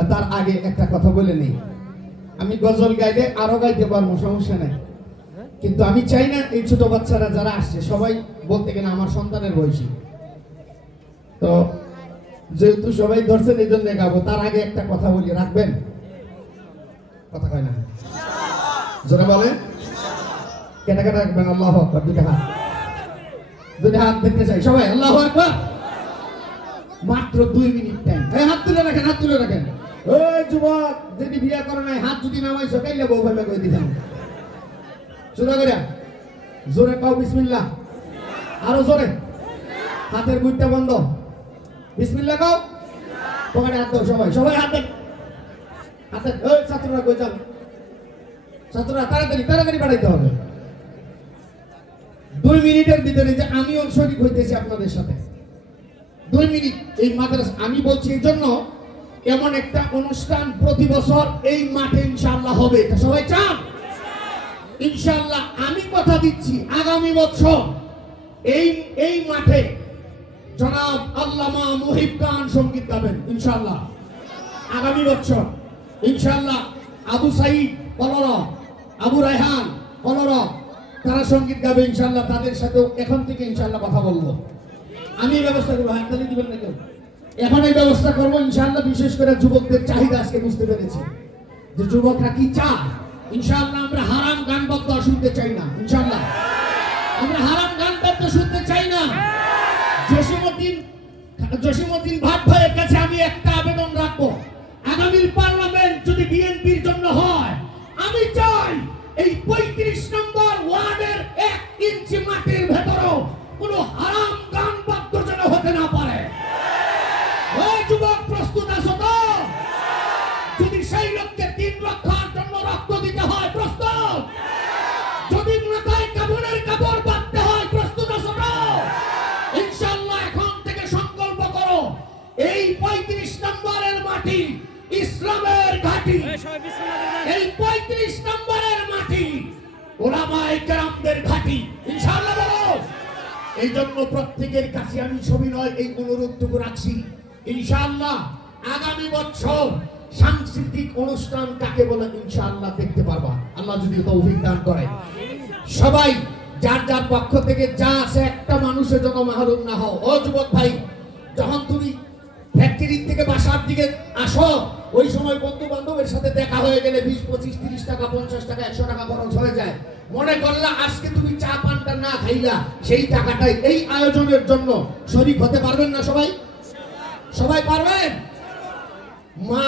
না, তার আগে একটা কথা বলে নেই। আমি গজল গাইলে আরো গাইতে পারবো, সমস্যা নাই, কিন্তু আমি চাই না এই ছোট বাচ্চারা যারা আসছে সবাই বলতে গেলে আমার সন্তানের বয়সী। তো যেহেতু সবাই ধরছেন এই জন্য গাবো। তার আগে একটা কথা বলি, রাখবেন? কথা কয় না, জোরে বলেন। কেটা কেটা রাখবেন? আল্লাহু আকবার। দুইটা হাত দেখতে চাই সবাই। আল্লাহু আকবার। মাত্র 2 মিনিট টাইম। এই হাত তুলে রাখেন, হাত তুলে রাখেন। ওই যুবক যদি বিয়ে করে নাই, হাত যদি নামাইছো কাইলে বউ ভাবে কই দিবেন। শুরু করে জোরে কাও বিসমিল্লাহ। আরো জোরে, হাতের মুঠটা বন্ধ, বিসমিল্লাহ কাও। পকেটে হাত দাও সবাই, সবাই হাত দেন। হাতে ওই ছাত্ররা কই যান? ছাত্ররা তাড়াতাড়ি তাড়াতাড়ি বাড়াইতে হবে। 2 মিনিটের ভিতরে যে আমিও শরীক হইতেছি আপনাদের সাথে। 2 মিনিট এই মাদ্রাসা আমি বলছি এই জন্য, এমন একটা অনুষ্ঠান প্রতি বছর এই মাঠে ইনশাআল্লাহ হবে। এটা সবাই চান? ইনশাআল্লাহ আমি কথা দিচ্ছি আগামী বছর এই মাঠে জনাব আল্লামা মুহিব খান সঙ্গীত গাবেন ইনশাআল্লাহ। আগামী বছর ইনশাআল্লাহ আবু সাইদ কলরা, আবু রায়হান কলরা, তারা সঙ্গীত গাবে ইনশাআল্লাহ। তাদের সাথেও এখন থেকে ইনশাআল্লাহ কথা বলবো। আমি এই ব্যবস্থা করবো, হাততালি দিবেন না কেউ। এখন এই ব্যবস্থা করবো ইনশাআল্লাহ। বিশেষ করে যুবকদের চাহিদা আজকে বুঝতে পেরেছি যে যুবকরা কি চায়। ইনশাআল্লাহ আমরা হারাম গান বাদ্য শুনতে চাই না। ইনশাআল্লাহ আমরা হারাম গান বাদ্য শুনতে চাই না। জসিমউদ্দিন ভাট ভাইয়ের কাছে আমি একটা আবেদন রাখবো, আগামীর পার্লামেন্ট যদি বিএনপির জন্য হয়, আমি চাই এই 35 নম্বর ওয়ার্ডের 1 ইঞ্চি মাটির ভেতরেও কোনো হারাম গান বাদ্য যেন হতে না পারে। ওই যুবক প্রস্তুত আছো তো? যদি সেই লোককে 3 রক্ষার জন্য রক্ত দিতে হয় প্রস্তুত? যদি মাথায় কাপড়ের কাপড় বাঁধতে হয় প্রস্তুত আছো তো? ইনশাআল্লাহ এখন থেকে সংকল্প করো, এই 35 নম্বরের মাটি ইসলামের ঘাঁটি। এই 35 নম্বরের মাটি ওলামায়ে কেরামদের ঘাঁটি ইনশাআল্লাহ বলো। এই জন্য প্রত্যেকের কাছে আমি সবিনয় এই অনুরোধটুকু রাখছি, ইনশাআল্লাহ আগামী বছর সাংস্কৃতিক অনুষ্ঠান কাকে বলে ইনশাআল্লাহ দেখতে পারবা, আল্লাহ যদি তৌফিক দান করে। সবাই যার যার পক্ষ থেকে যা আছে, একটা মানুষের জন্য মাহরুম না হও। ও যুবক ভাই, যখন তুমি ফ্যাক্টরি থেকে বাসার দিকে আসো, ওই সময় বন্ধু বান্ধবের সাথে দেখা হয়ে গেলে 20, 25, 30 টাকা, 50 টাকা, 100 টাকা খরচ হয়ে যায়। মনে করলা আজকে তুমি চা পানটা না খাইলা, সেই টাকাটাই এই আয়োজনের জন্য শরীক হতে পারবেন না সবাই? সবাই পারবেন? মা